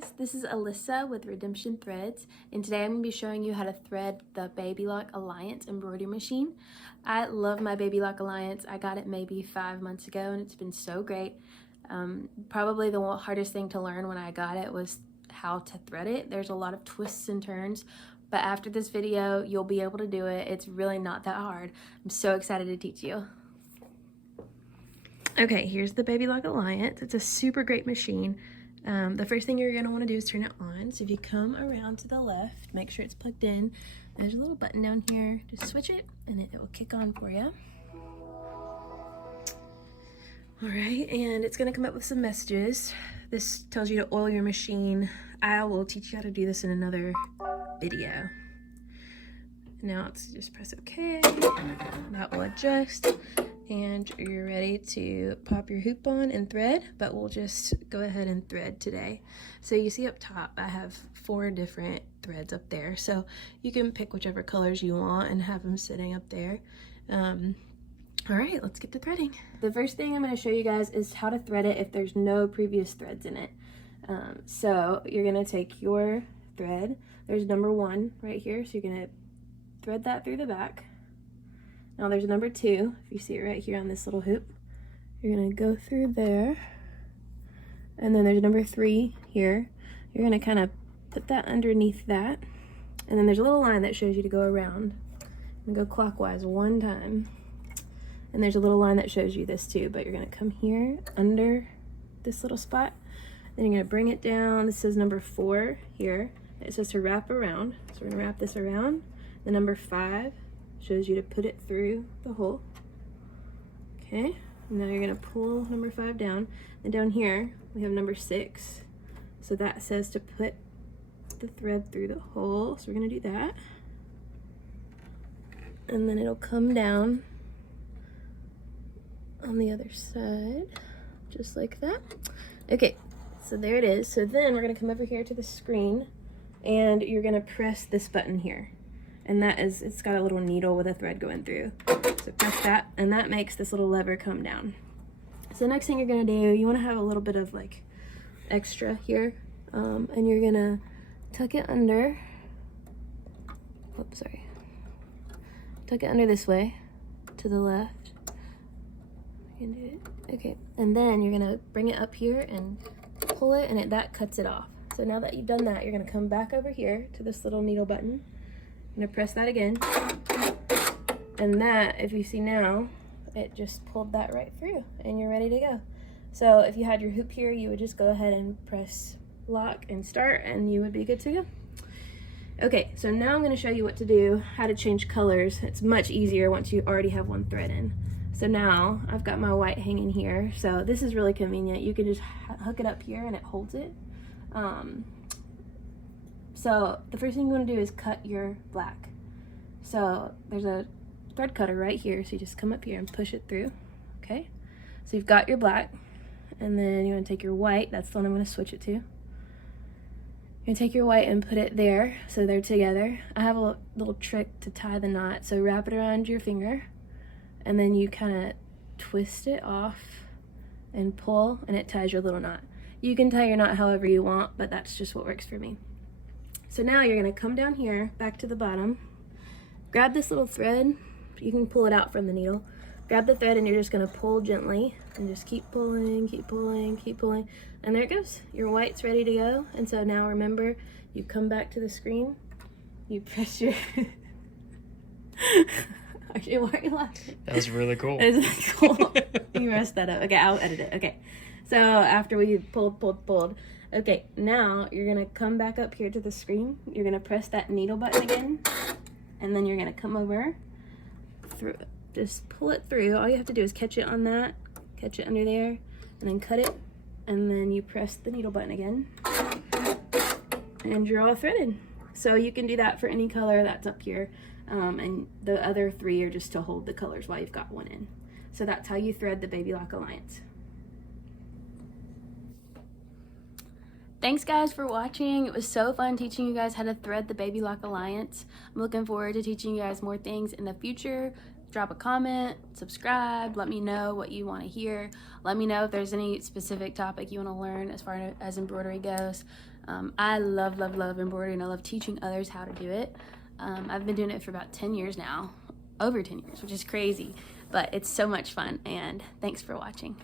guys, this is Alyssa with Redemption Threads, and today I'm going to be showing you how to thread the Baby Lock Alliance embroidery machine. I love my Baby Lock Alliance. I got it maybe 5 months ago and it's been so great. Probably the hardest thing to learn when I got it was how to thread it. There's a lot of twists and turns, but after this video you'll be able to do it. It's really not that hard. I'm so excited to teach you. Okay, here's the Baby Lock Alliance. It's a super great machine. The first thing you're going to want to do is turn it on. So if you come around to the left, make sure it's plugged in. There's a little button down here. Just switch it and it will kick on for you. Alright, and it's going to come up with some messages. This tells you to oil your machine. I will teach you how to do this in another video. Now let's just press OK. That will adjust. And you're ready to pop your hoop on and thread, but we'll just go ahead and thread today. So you see up top, I have 4 different threads up there. So you can pick whichever colors you want and have them sitting up there. All right, let's get to threading. The first thing I'm going to show you guys is how to thread it if there's no previous threads in it. So you're going to take your thread. There's number 1 right here. So you're going to thread that through the back. Now there's number 2, if you see it right here on this little hoop. You're gonna go through there. And then there's number 3 here. You're gonna kind of put that underneath that. And then there's a little line that shows you to go around. And go clockwise 1 time. And there's a little line that shows you this too, but you're gonna come here under this little spot. Then you're gonna bring it down. This says number 4 here. It says to wrap around. So we're gonna wrap this around. The number 5 shows you to put it through the hole. Okay, now you're gonna pull number 5 down, and down here we have number 6. So that says to put the thread through the hole. So we're gonna do that, and then it'll come down on the other side, just like that. Okay, so there it is. So then we're gonna come over here to the screen, and you're gonna press this button here. And that is, it's got a little needle with a thread going through. So press that, and that makes this little lever come down. So the next thing you're gonna do, you wanna have a little bit of like extra here. And you're gonna tuck it under, oops, sorry. Tuck it under this way, to the left. You can do it, okay. And then you're gonna bring it up here and pull it, and that cuts it off. So now that you've done that, you're gonna come back over here to this little needle button. I'm gonna press that again, and that, if you see now, it just pulled that right through and you're ready to go. So if you had your hoop here, you would just go ahead and press lock and start, and you would be good to go. Okay, so now I'm gonna show you what to do, how to change colors. It's much easier once you already have 1 thread in. So now I've got my white hanging here, so this is really convenient. You can just hook it up here and it holds it. So the first thing you want to do is cut your black. So there's a thread cutter right here, so you just come up here and push it through. Okay, so you've got your black, and then you want to take your white. That's the one I'm going to switch it to. You're going to take your white and put it there so they're together. I have a little trick to tie the knot, so wrap it around your finger, and then you kind of twist it off and pull, and it ties your little knot. You can tie your knot however you want, but that's just what works for me. So now you're gonna come down here, back to the bottom, grab this little thread. You can pull it out from the needle. Grab the thread and you're just gonna pull gently and just keep pulling, keep pulling, keep pulling. And there it goes. Your white's ready to go. And so now remember, you come back to the screen, you press your, actually, why are you laughing? That was really cool. Isn't that cool? You messed that up. Okay, I'll edit it. Okay. So after we pulled, okay, now you're gonna come back up here to the screen. You're gonna press that needle button again, and then you're gonna come over, through, just pull it through. All you have to do is catch it on that, catch it under there, and then cut it, and then you press the needle button again, and you're all threaded. So you can do that for any color that's up here, and the other 3 are just to hold the colors while you've got 1 in. So that's how you thread the Baby Lock Alliance. Thanks guys for watching. It was so fun teaching you guys how to thread the Baby Lock Alliance. I'm looking forward to teaching you guys more things in the future. drop a comment, subscribe, let me know what you want to hear. Let me know if there's any specific topic you want to learn as far as embroidery goes. I love embroidery, and I love teaching others how to do it. I've been doing it for about 10 years now, over 10 years, which is crazy, but it's so much fun, and thanks for watching.